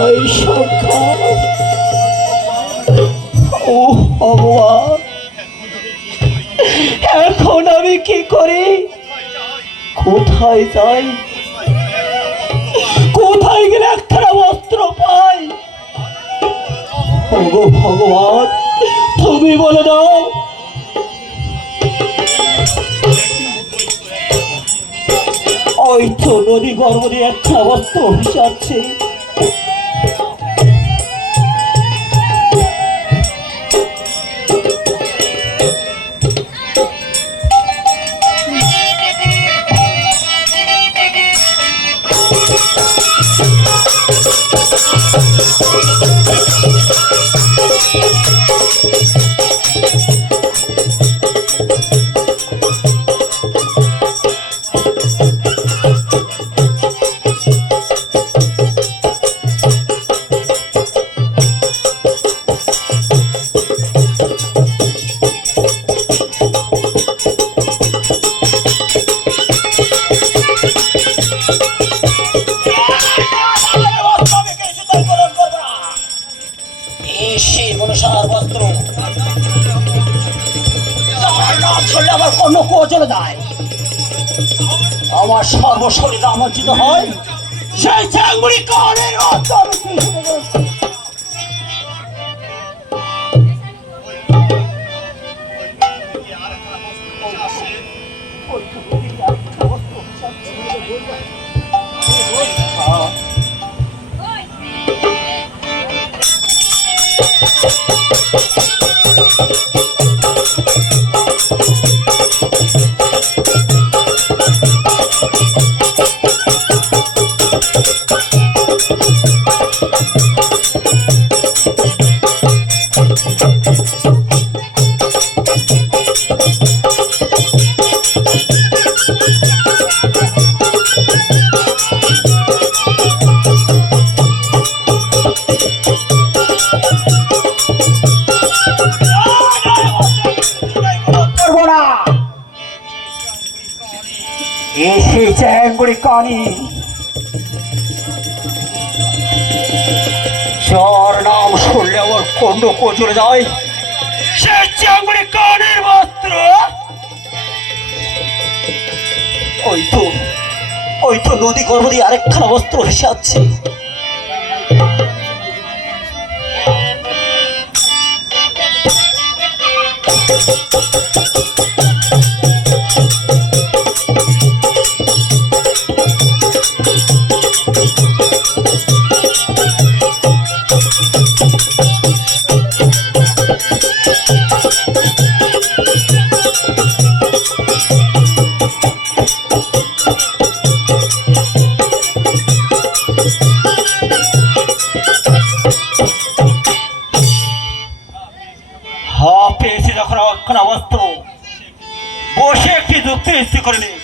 ওই সংখ্যা। ও ভগবান, এখন আমি কি করি? কোথায় যাই? কোথায় গেলে একখানা বস্ত্র পাই? ওগো ভগবান, তুমি বলে দাও। ওই তো নদী গর্ভ দিয়ে একখানা বস্ত্র ভেসে যাচ্ছে। আমার কোনো কোচলে দেয়, আমার সর্বশরীর আমন্ত্রিত হয় সেই চ্যাংবুড়ি কানের এসে চ্যাংবুড়ি কানি, যার নাম শুনলে আমার কণ্ঠ কোচলে যায়, সে চ্যাংবুড়ি কানের বস্ত্র। ওই তো নদী গর্ভ দিয়ে আরেকখানা বস্ত্র ভেসে যাচ্ছে। পেয়েছি যখন অবস্থা বসে একটি যুক্তি করে নিই।